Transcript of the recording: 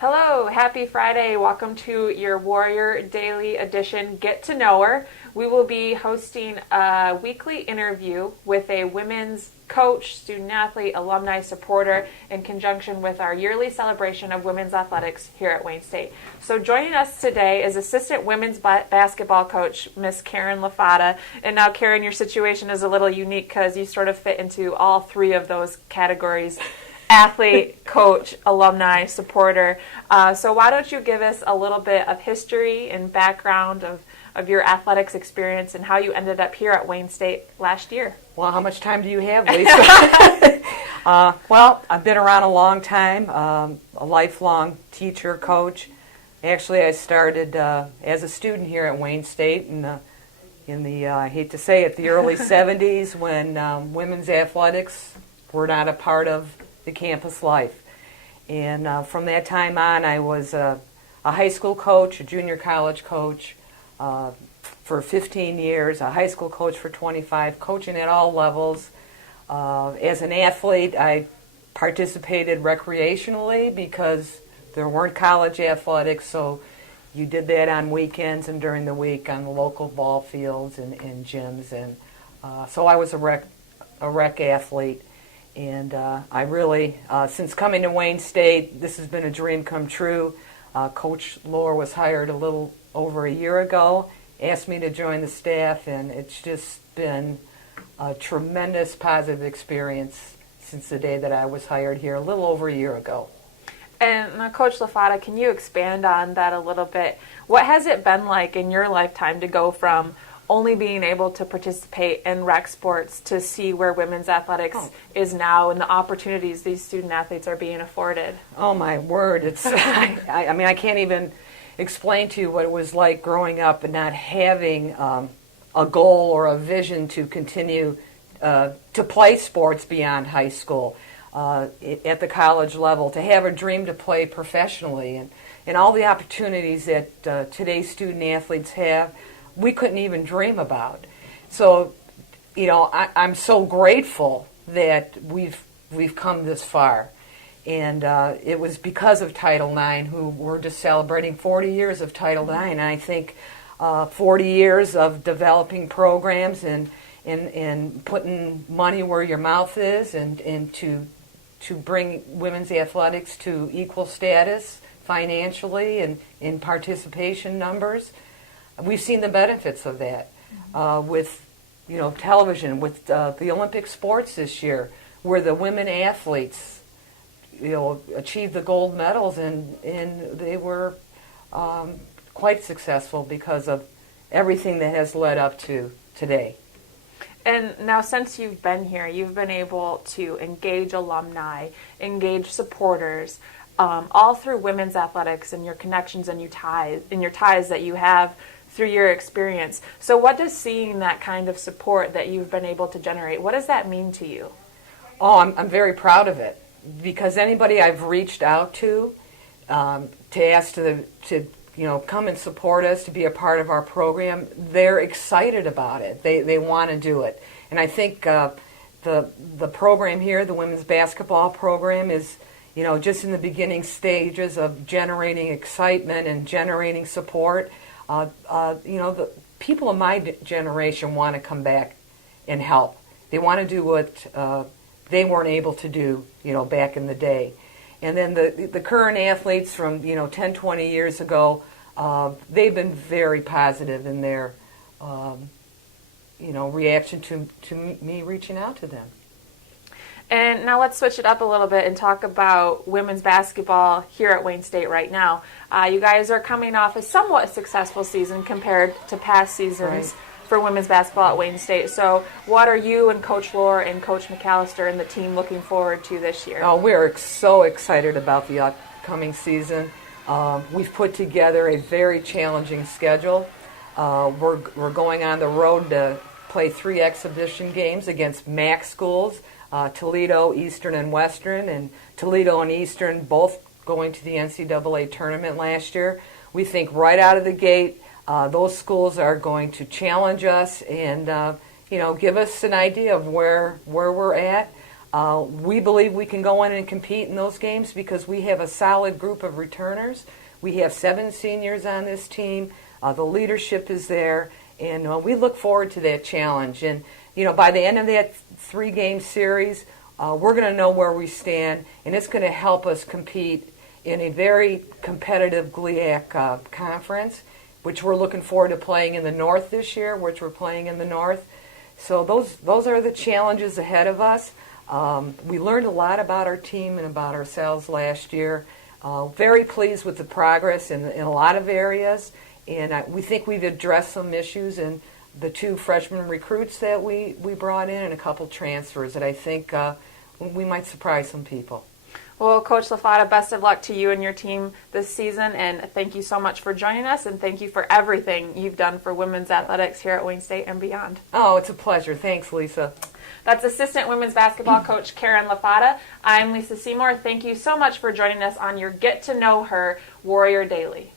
Hello, happy Friday. Welcome to your Warrior Daily Edition Get to Know Her. We will be hosting a weekly interview with a women's coach, student athlete, alumni supporter in conjunction with our yearly celebration of women's athletics here at Wayne State. So joining us today is assistant women's basketball coach, Miss Karen Lafata. And now, Karen, your situation is a little unique because you sort of fit into all three of those categories: athlete, coach, alumni, supporter. So why don't you give us a little bit of history and background of your athletics experience and how you ended up here at Wayne State last year? Well, how much time do you have, Lisa? Well, I've been around a long time, a lifelong teacher, coach. Actually, I started as a student here at Wayne State in the I hate to say it, the early 70s when women's athletics were not a part of the campus life. And from that time on, I was a high school coach, a junior college coach for 15 years, a high school coach for 25, coaching at all levels. As an athlete, I participated recreationally because there weren't college athletics, so you did that on weekends and during the week on the local ball fields and gyms. And so I was a rec athlete. And I really, since coming to Wayne State, this has been a dream come true. Coach Lohr was hired a little over a year ago, asked me to join the staff, and it's just been a tremendous positive experience since the day that I was hired here a little over a year ago. And Coach Lafata, can you expand on that a little bit? What has it been like in your lifetime to go from only being able to participate in rec sports to see where women's athletics is now and the opportunities these student athletes are being afforded? Oh my word, it's I mean, I can't even explain to you what it was like growing up and not having a goal or a vision to continue to play sports beyond high school, at the college level, to have a dream to play professionally, and all the opportunities that today's student athletes have, we couldn't even dream about. So, I'm so grateful that we've come this far. And it was because of Title IX, who we're just celebrating 40 years of Title IX. And I think 40 years of developing programs and putting money where your mouth is and to bring women's athletics to equal status financially and in participation numbers. We've seen the benefits of that with, television, with the Olympic sports this year, where the women athletes, achieved the gold medals, and they were quite successful because of everything that has led up to today. And now, since you've been here, you've been able to engage alumni, engage supporters, all through women's athletics and your connections and your ties that you have through your experience. So what does seeing that kind of support that you've been able to generate, what does that mean to you? Oh, I'm very proud of it, because anybody I've reached out to ask to come and support us, to be a part of our program, they're excited about it. They want to do it. And I think the program here, the women's basketball program, is just in the beginning stages of generating excitement and generating support. The people of my generation want to come back and help. They want to do what they weren't able to do, back in the day. And then the current athletes from, 10, 20 years ago, they've been very positive in their, reaction to me reaching out to them. And now let's switch it up a little bit and talk about women's basketball here at Wayne State right now. You guys are coming off a somewhat successful season compared to past seasons for women's basketball at Wayne State. So what are you and Coach Lohr and Coach McAllister and the team looking forward to this year? Oh, we're so excited about the upcoming season. We've put together a very challenging schedule. We're going on the road to play 3 exhibition games against MAC schools, Toledo, Eastern, and Western, and Toledo and Eastern both going to the NCAA tournament last year. We think right out of the gate, those schools are going to challenge us and give us an idea of where we're at. We believe we can go in and compete in those games because we have a solid group of returners. We have 7 seniors on this team. The leadership is there, and we look forward to that challenge. And by the end of that 3-game series, we're going to know where we stand, and it's going to help us compete in a very competitive GLIAC conference, which we're looking forward to playing in the North this year, which we're playing in the North. So those are the challenges ahead of us. We learned a lot about our team and about ourselves last year. Very pleased with the progress in a lot of areas, and we think we've addressed some issues in the 2 freshman recruits that we brought in and a couple transfers that I think we might surprise some people. Well, Coach Lafata, best of luck to you and your team this season, and thank you so much for joining us, and thank you for everything you've done for women's athletics here at Wayne State and beyond. Oh, it's a pleasure. Thanks, Lisa. That's assistant women's basketball coach Karen Lafata. I'm Lisa Seymour. Thank you so much for joining us on your Get to Know Her Warrior Daily.